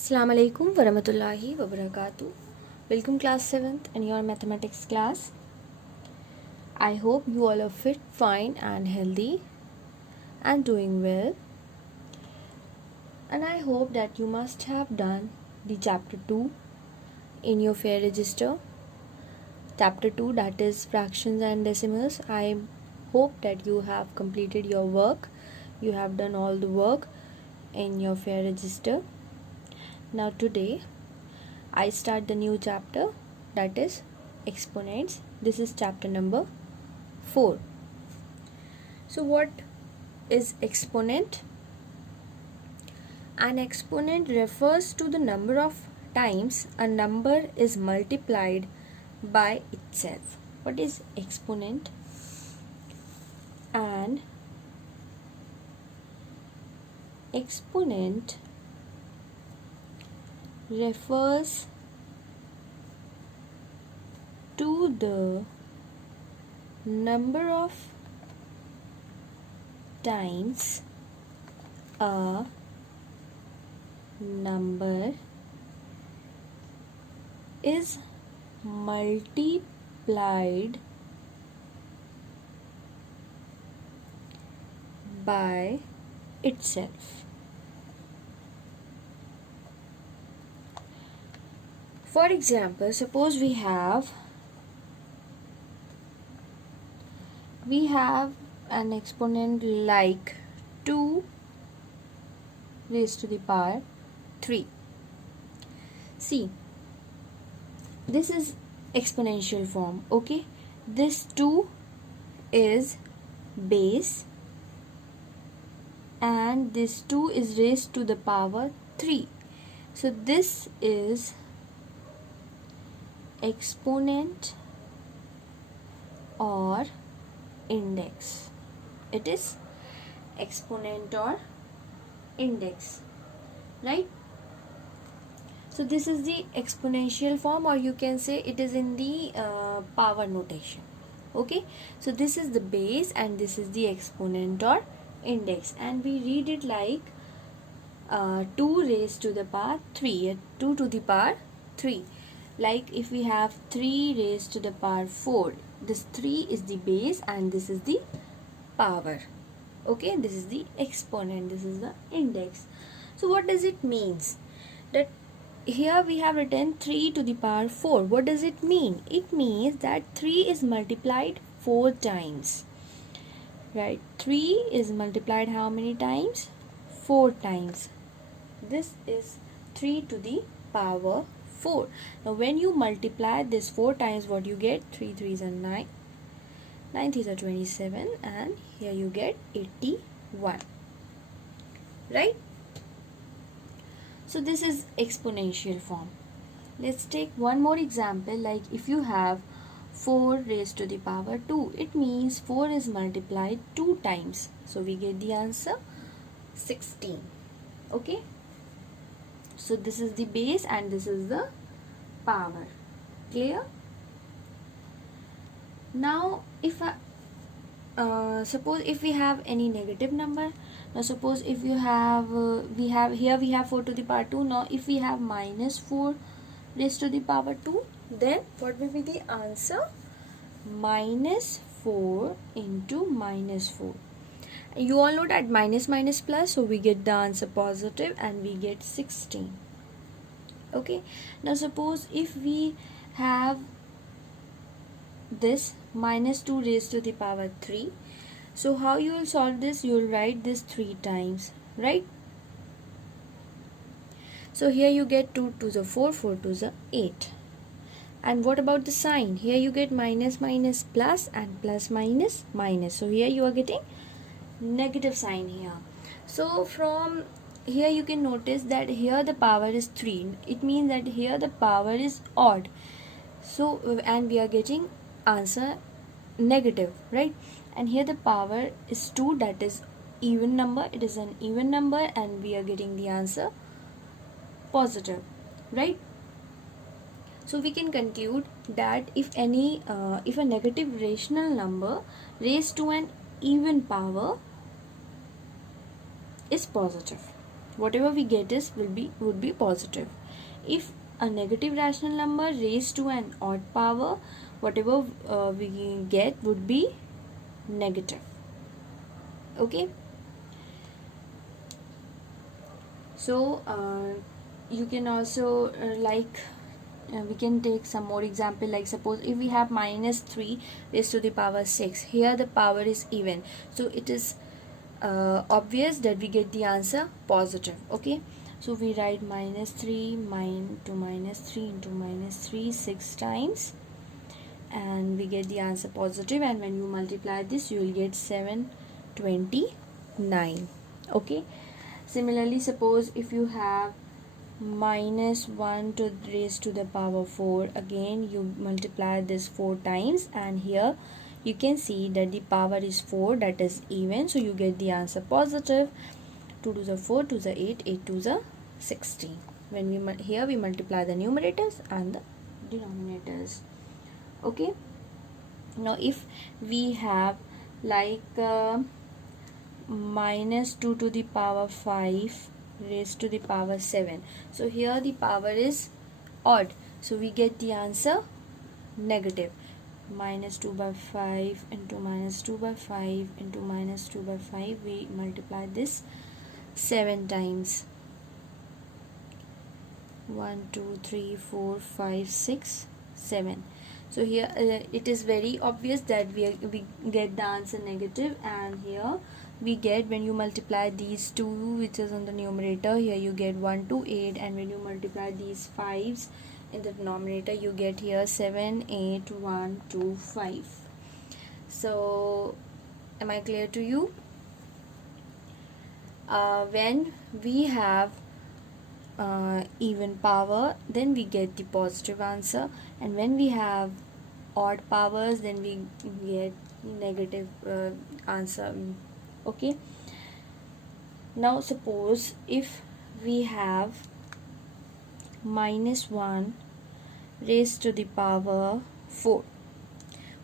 Assalamu alaikum warahmatullahi wabarakatuh. Welcome class 7th in your mathematics class. I hope you all are fit, fine and healthy and doing well. And I hope that you must have done the chapter 2 in your fair register. Chapter 2, that is fractions and decimals. I hope that you have completed your work. You have done all the work in your fair register. Now today I start the new chapter, that is exponents. This is chapter number 4. So what is exponent? An exponent refers to the number of times a number is multiplied by itself. What is exponent? An exponent refers to the number of times a number is multiplied by itself. For example, suppose we have an exponent like 2 raised to the power 3. See, this is exponential form, okay? This 2 is base and this 2 is raised to the power 3. So this is exponent or index. It is exponent or index, right? So this is the exponential form, or you can say it is in the power notation, okay? So this is the base and this is the exponent or index, and we read it like 2 raised to the power 3, 2 to the power 3. Like if we have 3 raised to the power 4, this 3 is the base and this is the power, okay? This is the exponent, this is the index. So what does it means? That here we have written 3 to the power 4. What does it mean? It means that 3 is multiplied 4 times, right? 3 is multiplied how many times? 4 times. This is 3 to the power 4. Now when you multiply this 4 times, what you get? 3 3s are 9, 9 3s are 27, and here you get 81, right? So this is exponential form. Let's take one more example. Like if you have 4 raised to the power 2, it means 4 is multiplied 2 times. So we get the answer 16, okay? So this is the base and this is the power. Clear? Now if suppose if we have any negative number. Now suppose if you have we have 4 to the power 2. Now if we have minus 4 raised to the power 2, then what will be the answer? Minus 4 into minus 4. You all know that minus minus plus, so we get the answer positive and we get 16, okay? Now suppose if we have this minus 2 raised to the power 3, so how you will solve this? You will write this 3 times, right? So here you get 2 to the 4, 4 to the 8. And what about the sign? Here you get minus minus plus and plus minus minus. So here you are getting negative sign here. So from here you can notice that here the power is 3. It means that here the power is odd. So and we are getting answer negative, right? And here the power is 2, that is even number. It is an even number and we are getting the answer positive, right? So we can conclude that if a negative rational number raised to an even power is positive, whatever we get is would be positive. If a negative rational number raised to an odd power, whatever we get would be negative. Okay, so you can also we can take some more example, like suppose if we have minus 3 raised to the power 6. Here the power is even, so it is obvious that we get the answer positive. Okay, so we write minus 3 into minus 3 into minus 3 6 times, and we get the answer positive, and when you multiply this you will get 729. Okay, similarly, suppose if you have minus 1 to raised to the power 4, again you multiply this 4 times, and here you can see that the power is 4, that is even, so you get the answer positive. 2 to the 4, 2 to the 8, 8 to the 16. When we here we multiply the numerators and the denominators. Okay, now if we have like minus 2 to the power 5 raised to the power 7, so here the power is odd, so we get the answer negative. Minus 2 by 5 into minus 2 by 5 into minus 2 by 5, we multiply this 7 times. 1 2 3 4 5 6 7. So here it is very obvious that we get the answer negative, and here we get, when you multiply these two which is on the numerator, here you get 1 to 8, and when you multiply these 5s in the denominator you get here 7 8 1 2 5. So am I clear to you? When we have even power, then we get the positive answer, and when we have odd powers, then we get negative answer. Okay, now suppose if we have minus 1 raised to the power 4,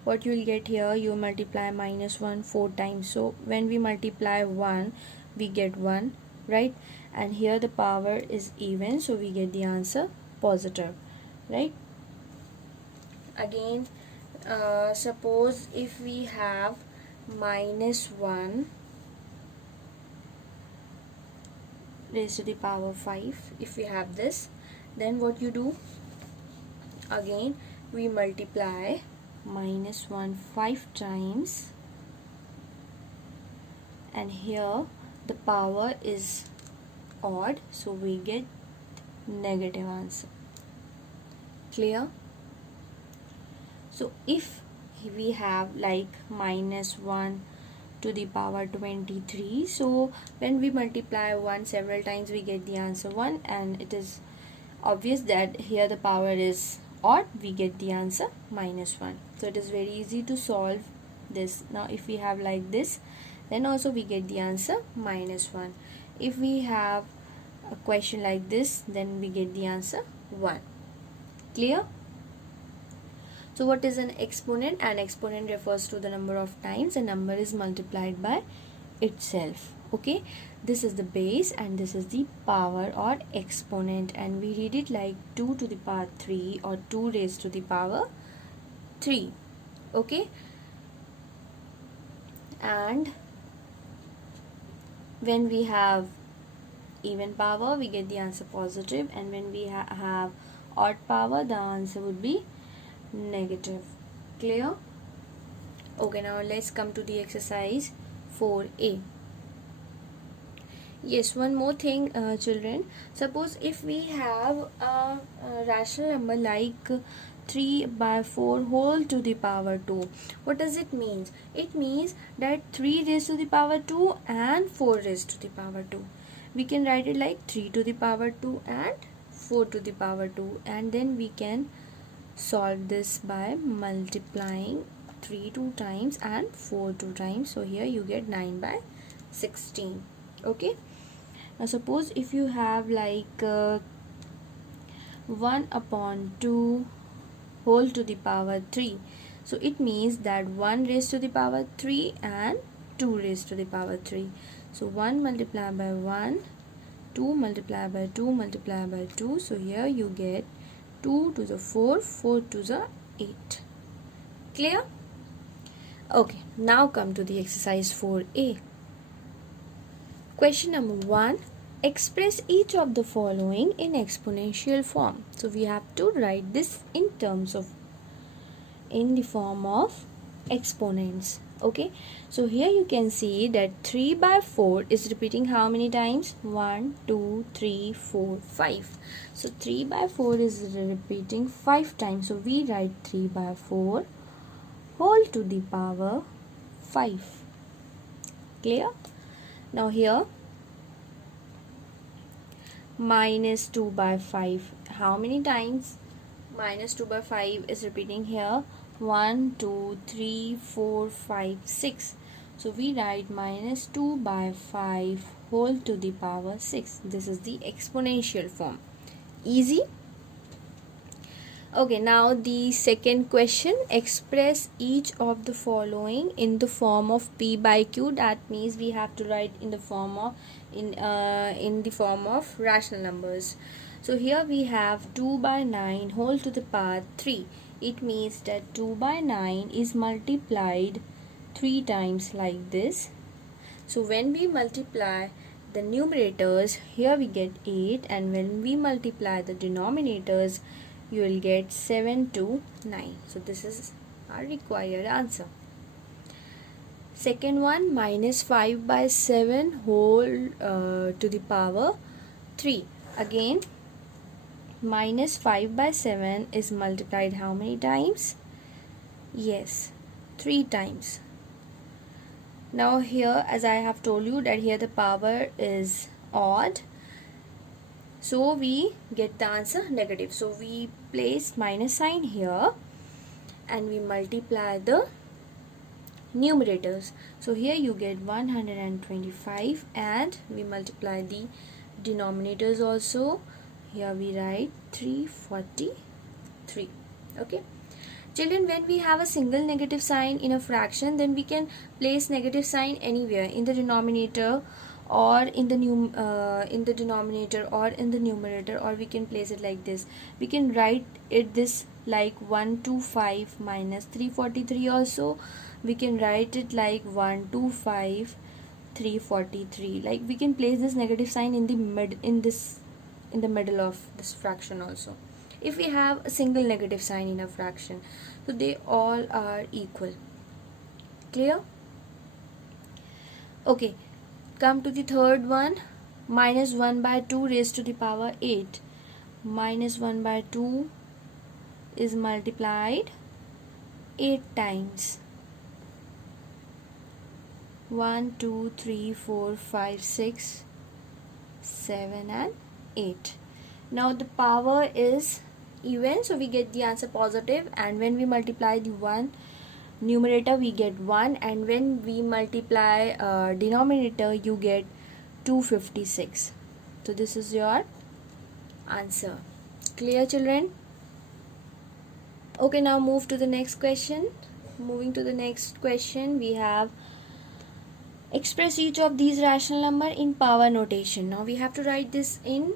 what you will get here, you multiply minus 1 4 times, so when we multiply 1 we get 1, right? And here the power is even, so we get the answer positive, right? Again, suppose if we have minus 1 raised to the power 5, if we have this, then what you do, again we multiply minus 1 5 times, and here the power is odd, so we get negative answer. Clear? So if we have like minus 1 to the power 23, so when we multiply 1 several times we get the answer 1, and it is obvious that here the power is odd, we get the answer minus 1. So it is very easy to solve this. Now if we have like this, then also we get the answer minus 1. If we have a question like this, then we get the answer 1. Clear? So what is an exponent? An exponent refers to the number of times a number is multiplied by itself. Okay, this is the base and this is the power or exponent, and we read it like 2 to the power 3 or 2 raised to the power 3. Okay, and when we have even power we get the answer positive, and when we have odd power the answer would be negative. Clear? Okay, now let's come to the exercise 4a. Yes, one more thing, children. Suppose if we have a rational number like 3 by 4 whole to the power 2. What does it mean? It means that 3 raised to the power 2 and 4 raised to the power 2. We can write it like 3 to the power 2 and 4 to the power 2, and then we can solve this by multiplying 3 2 times and 4 2 times. So here you get 9 by 16. Okay, now suppose if you have like 1 upon 2 whole to the power 3, so it means that 1 raised to the power 3 and 2 raised to the power 3. So 1 multiplied by 1, 2 multiply by 2 multiply by 2. So here you get 2 to the 4, 4 to the 8. Clear? Okay, now come to the exercise 4a. Question number 1. Express each of the following in exponential form. So we have to write this in the form of exponents. Okay, so here you can see that 3 by 4 is repeating how many times? 1, 2, 3, 4, 5. So 3 by 4 is repeating 5 times. So we write 3 by 4 whole to the power 5. Clear? Now here minus 2 by 5. How many times? Minus 2 by 5 is repeating here. 1, 2, 3, 4, 5, 6. So we write minus 2 by 5 whole to the power 6. This is the exponential form. Easy? Okay, now the second question. Express each of the following in the form of p by q. That means we have to write in the form of rational numbers. So here we have 2 by 9 whole to the power 3. It means that 2 by 9 is multiplied 3 times like this. So when we multiply the numerators, here we get 8, and when we multiply the denominators, you will get 7 to 9. So this is our required answer. Second one, minus 5 by 7 whole to the power 3. Again, minus 5 by 7 is multiplied how many times? Yes, 3 times. Now here, as I have told you that here the power is odd, so we get the answer negative. So we place minus sign here and we multiply the numerators. So here you get 125 and we multiply the denominators also. Here we write 343. Okay. Children, when we have a single negative sign in a fraction, then we can place negative sign anywhere in the denominator or in the denominator or in the numerator, or we can place it like this. We can write it this like 125 minus 343 also. We can write it like 125 343. Like we can place this negative sign in the middle of this fraction also, if we have a single negative sign in a fraction. So they all are equal. Clear? Okay, come to the third one. Minus 1 by 2 raised to the power 8. Minus 1 by 2 is multiplied 8 times. 1, 2, 3, 4, 5, 6, 7 and 8. Now the power is even, so we get the answer positive, and when we multiply the one numerator we get 1, and when we multiply denominator you get 256. So this is your answer. Clear, children? Okay, now move to the next question. Moving to the next question, we have express each of these rational number in power notation. Now we have to write this in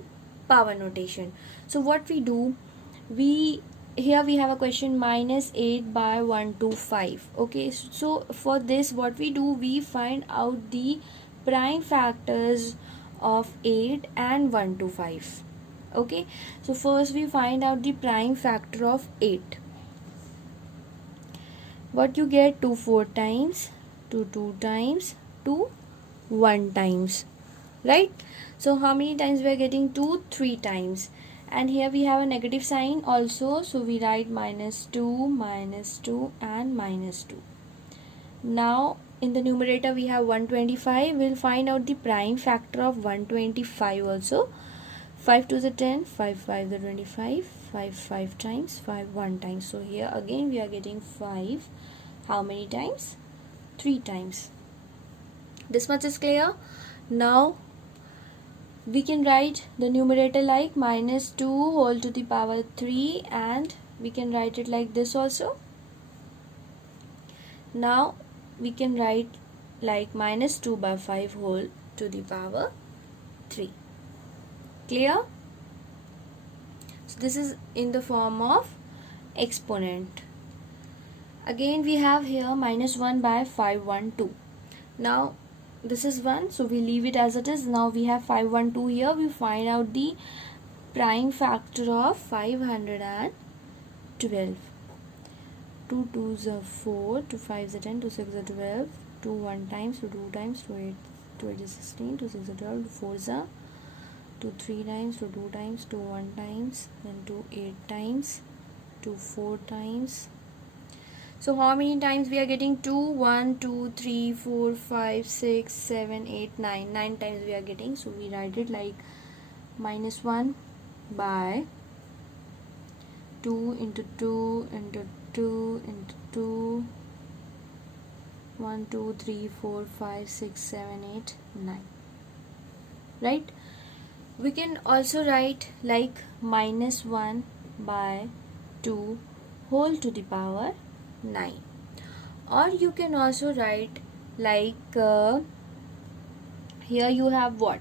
power notation. So what we do, here we have a question, minus 8 by 125. Okay, so for this what we do, we find out the prime factors of 8 and 125. Okay, so first we find out the prime factor of 8. What you get? 2 4 times, 2 2 times, 2 1 times, right? So how many times we are getting? 2 3 times. And here we have a negative sign also, so we write minus 2 and minus 2. Now in the numerator we have 125. We'll find out the prime factor of 125 also. 5 to the 10, 5 5 the 25, 5 5 times, 5 1 times. So here again we are getting 5 how many times? 3 times. This much is clear. Now we can write the numerator like minus 2 whole to the power 3, and we can write it like this also. Now we can write like minus 2 by 5 whole to the power 3. Clear? So this is in the form of exponent. Again we have here minus 1 by 512. Now this is 1, so we leave it as it is. Now we have 512 here. We find out the prime factor of 512. 2 2s are 4, 2 5s are 10, 2 6 are 12, 2 1 times, 2 2 times, 2 8, 2 8 is 16, 2 6 are 12, 2 4s are 2 3 times, 2 2 times, 2 1 times, then 2 8 times, 2 4 times. So how many times we are getting? 2 1 2 3 4 5 6 7 8 9. 9 times we are getting. So we write it like minus 1 by 2 into 2 into 2 into 2, 1 2 3 4 5 6 7 8 9. Right? We can also write like minus 1 by 2 whole to the power 9. Or you can also write like here you have what?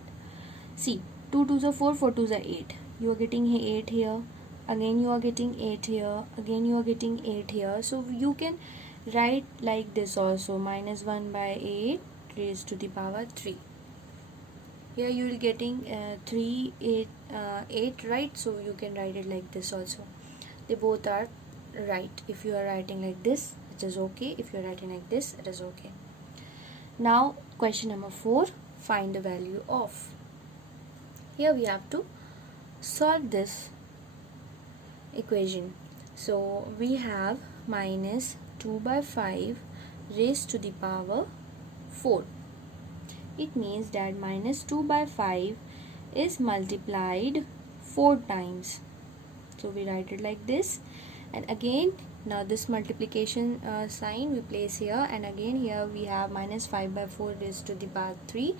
See, 2 2s are 4, 4 2s are 8. You are getting 8 here. Again you are getting 8 here. Again you are getting 8 here. So you can write like this also, minus 1 by 8 raised to the power 3. Here you will getting 3 8 8, right? So you can write it like this also. They both are right. If you are writing like this, it is okay. If you are writing like this, it is okay. Now question number 4, find the value of. Here we have to solve this equation. So we have minus 2 by 5 raised to the power 4. It means that minus 2 by 5 is multiplied 4 times. So we write it like this. And again, now this multiplication sign we place here, and again here we have minus 5 by 4 raised to the power 3.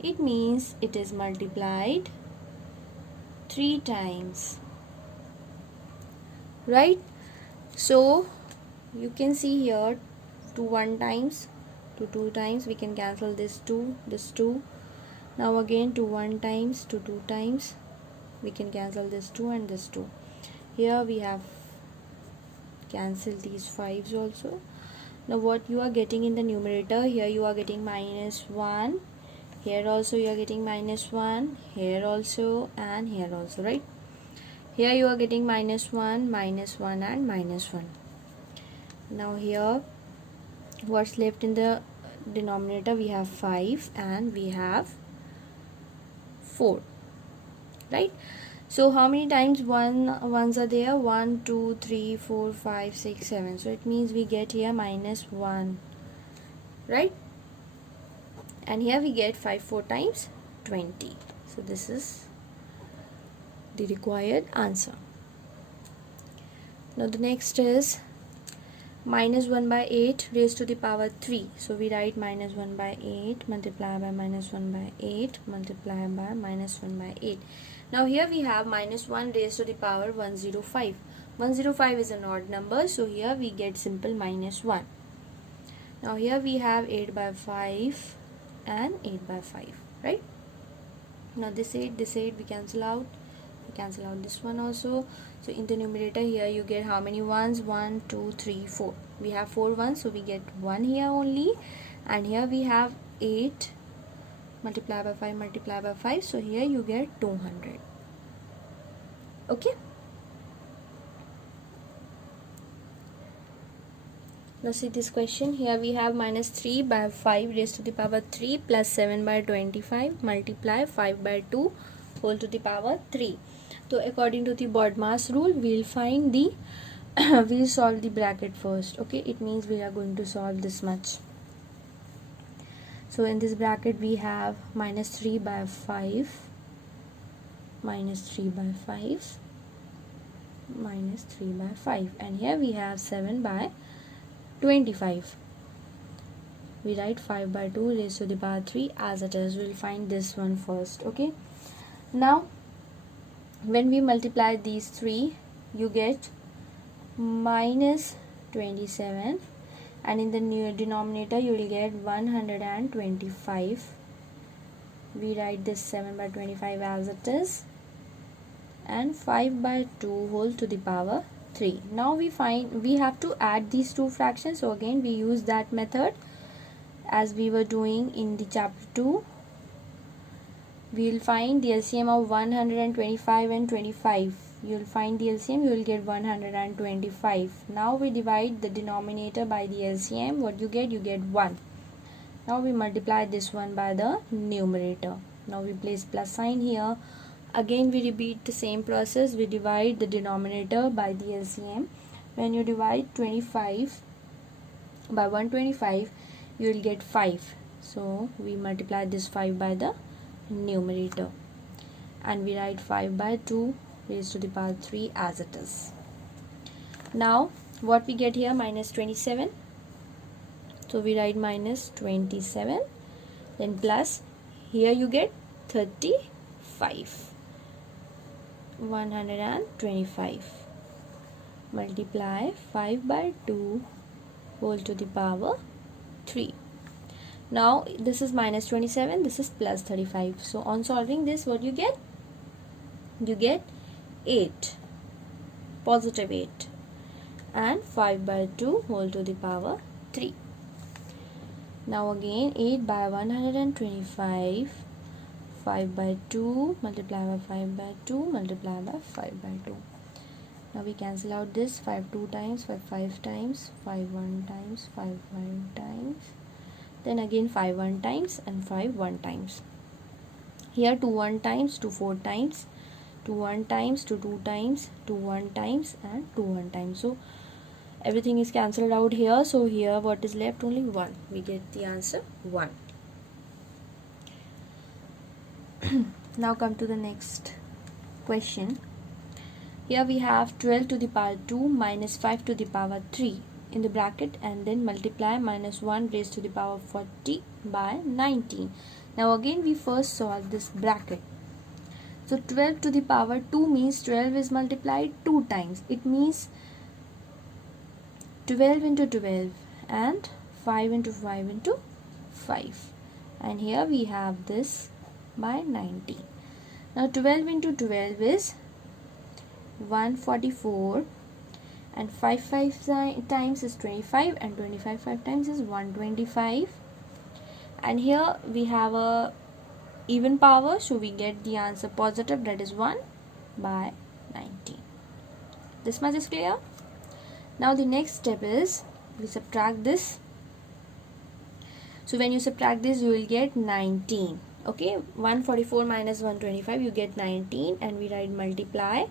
It means it is multiplied 3 times. Right? So you can see here 2 1 times, 2 2 times, we can cancel this 2, this 2. Now again 2 1 times, 2 2 times, we can cancel this 2 and this 2. Here we have cancelled these 5s also. Now what you are getting in the numerator, here you are getting minus 1, here also you are getting minus 1, here also, and here also, right? Here you are getting minus 1 and minus 1. Now here what's left in the denominator, we have 5 and we have 4, right? So how many times ones are there? 1 2 3 4 5 6 7. So it means we get here minus 1, right? And here we get 5 4 times 20. So this is the required answer. Now the next is minus 1 by 8 raised to the power 3. So we write minus 1 by 8 multiply by minus 1 by 8 multiply by minus 1 by 8. Now here we have minus 1 raised to the power 105. 105 is an odd number, so here we get simple minus 1. Now here we have 8 by 5 and 8 by 5, right? Now this 8 we cancel out. We cancel out this one also. So in the numerator here you get how many ones? 1 2 3 4. We have 4 ones, so we get 1 here only. And here we have 8 multiply by 5 multiply by 5. So here you get 200. Okay. Now see this question. Here we have minus 3 by 5 raised to the power 3 plus 7 by 25 multiply 5 by 2 whole to the power 3. So according to the BODMAS rule, we'll find the we'll solve the bracket first. Okay, it means we are going to solve this much. So in this bracket we have minus 3 by 5 minus 3 by 5 minus 3 by 5, and here we have 7 by 25. We write 5 by 2 raised to the power 3 as it is. We'll find this one first. Okay, now when we multiply these three, you get minus 27, and in the new denominator you will get 125. We write this 7 by 25 as it is. and 5 by 2 whole to the power 3. Now we have to add these two fractions, so again we use that method as we were doing in the chapter 2. We will find the LCM of 125 and 25. You will find the LCM, you will get 125. Now we divide the denominator by the LCM. What you get? You get 1. Now we multiply this one by the numerator. Now we place plus sign here. Again we repeat the same process. We divide the denominator by the LCM. When you divide 25 by 125, you will get 5. So we multiply this 5 by the numerator, and we write 5 by 2 raised to the power 3 as it is. Now what we get here? Minus 27. So we write minus 27, then plus, here you get 35. 125 multiply 5 by 2 whole to the power 3. Now this is minus 27, this is plus 35. So on solving this, what you get? You get 8, positive 8, and 5 by 2 whole to the power 3. Now again 8 by 125, 5 by 2 multiply by 5 by 2 multiply by 5 by 2. Now we cancel out this. 5 2 times, 5 5 times, 5 1 times, 5 1 times, then again 5 1 times and 5 1 times. Here 2 1 times, 2 4 times, 2 1 times, 2 2 times, 2 1 times, and 2 1 times. So everything is cancelled out here. So here what is left? Only 1. We get the answer 1. Now come to the next question. Here we have 12 to the power 2 minus 5 to the power 3 in the bracket, and then multiply minus 1 raised to the power 40 by 19. Now again we first solve this bracket. So 12 to the power 2 means 12 is multiplied 2 times. It means 12 into 12 and 5 into 5 into 5. And here we have this by 19. Now 12 into 12 is 144, and 5 times is 25, and 25 5 times is 125. And here we have a even power, so we get the answer positive, that is 1 by 19. This much is clear. Now the next step is we subtract this. So when you subtract this, you will get 19. Okay, 144 minus 125, you get 19, and we write multiply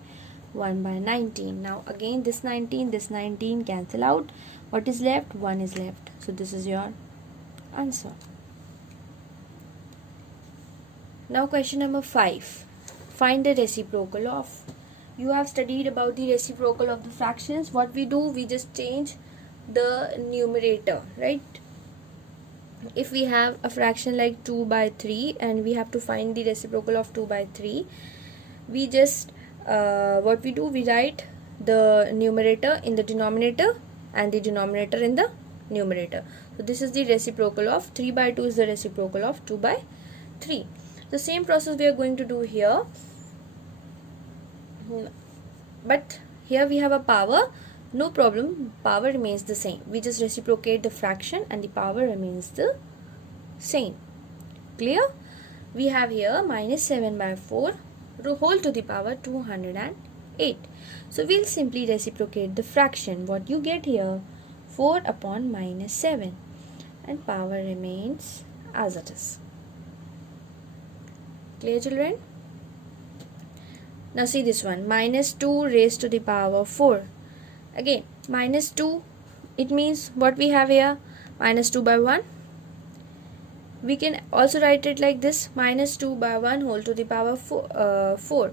1 by 19. Now again this 19 cancel out. What is left? 1 is left. So this is your answer. Now question number 5. Find the reciprocal of. You have studied about the reciprocal of the fractions. What we do, we just change the numerator, right? If we have a fraction like 2 by 3 and we have to find the reciprocal of 2 by 3, we just what we do, we write the numerator in the denominator and the denominator in the numerator. So this is the reciprocal of 3 by 2 is the reciprocal of 2 by 3. The same process we are going to do here, but here we have a power. No problem, power remains the same. We just reciprocate the fraction and the power remains the same. Clear? We have here minus 7 by 4 whole to the power 208. So we'll simply reciprocate the fraction. What you get here? 4 upon minus 7, and power remains as it is. Clear, children? Now see this one, minus 2 raised to the power 4. Again minus 2, it means what we have here? Minus 2 by 1. We can also write it like this, minus 2 by 1 whole to the power 4.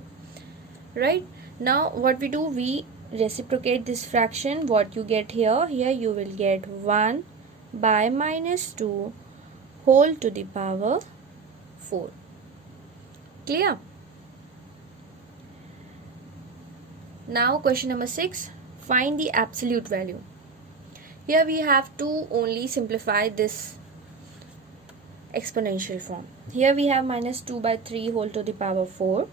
Right? Now what we do, we reciprocate this fraction. What you get here? Here you will get 1 by minus 2 whole to the power 4. Clear? Now question number 6. Find the absolute value. Here we have to only simplify this exponential form. Here we have minus 2 by 3 whole to the power 4.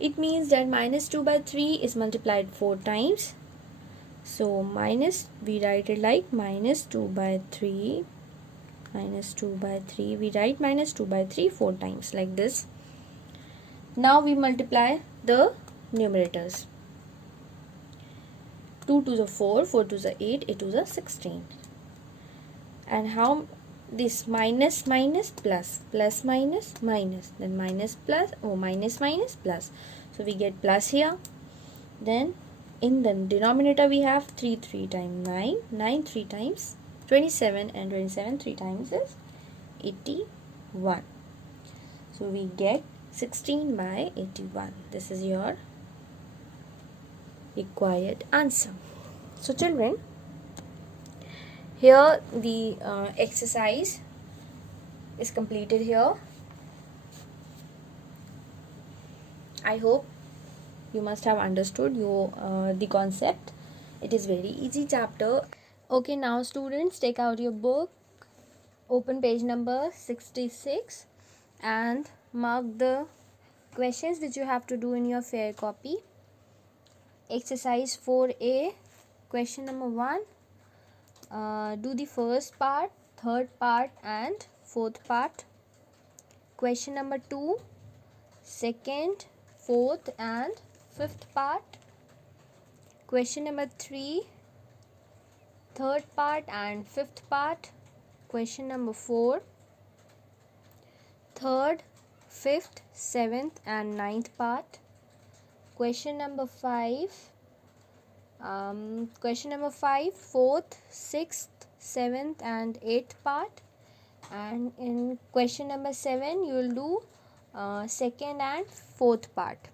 It means that minus 2 by 3 is multiplied 4 times. So minus, we write it like minus 2 by 3. Minus 2 by 3. We write minus 2 by 3 4 times like this. Now we multiply the numerators. 2 to the 4, 4 to the 8, 8 to the 16. And how this minus minus plus, plus minus minus, then minus plus, minus minus plus. So we get plus here. Then in the denominator we have 3 3 times 9, 9 3 times 27, and 27 3 times is 81. So we get 16 by 81. This is your required answer. So children, here the exercise is completed here. I hope you must have understood the concept. It is very easy chapter. Okay, now students, take out your book, open page number 66 and mark the questions which you have to do in your fair copy. Exercise 4A, question number 1. Do the first part, third part and fourth part. Question number 2, second, fourth and fifth part. Question number 3, third part and fifth part. Question number 4, third, fifth, seventh and ninth part. Question number 5, fourth, sixth, seventh and eighth part. And in question number 7 you will do second and fourth part.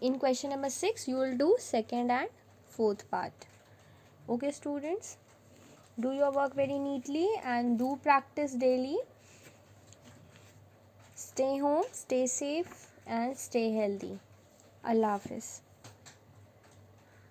In question number 6 you will do second and fourth part. Okay students, do your work very neatly and do practice daily. Stay home, stay safe and stay healthy. Allah Hafiz.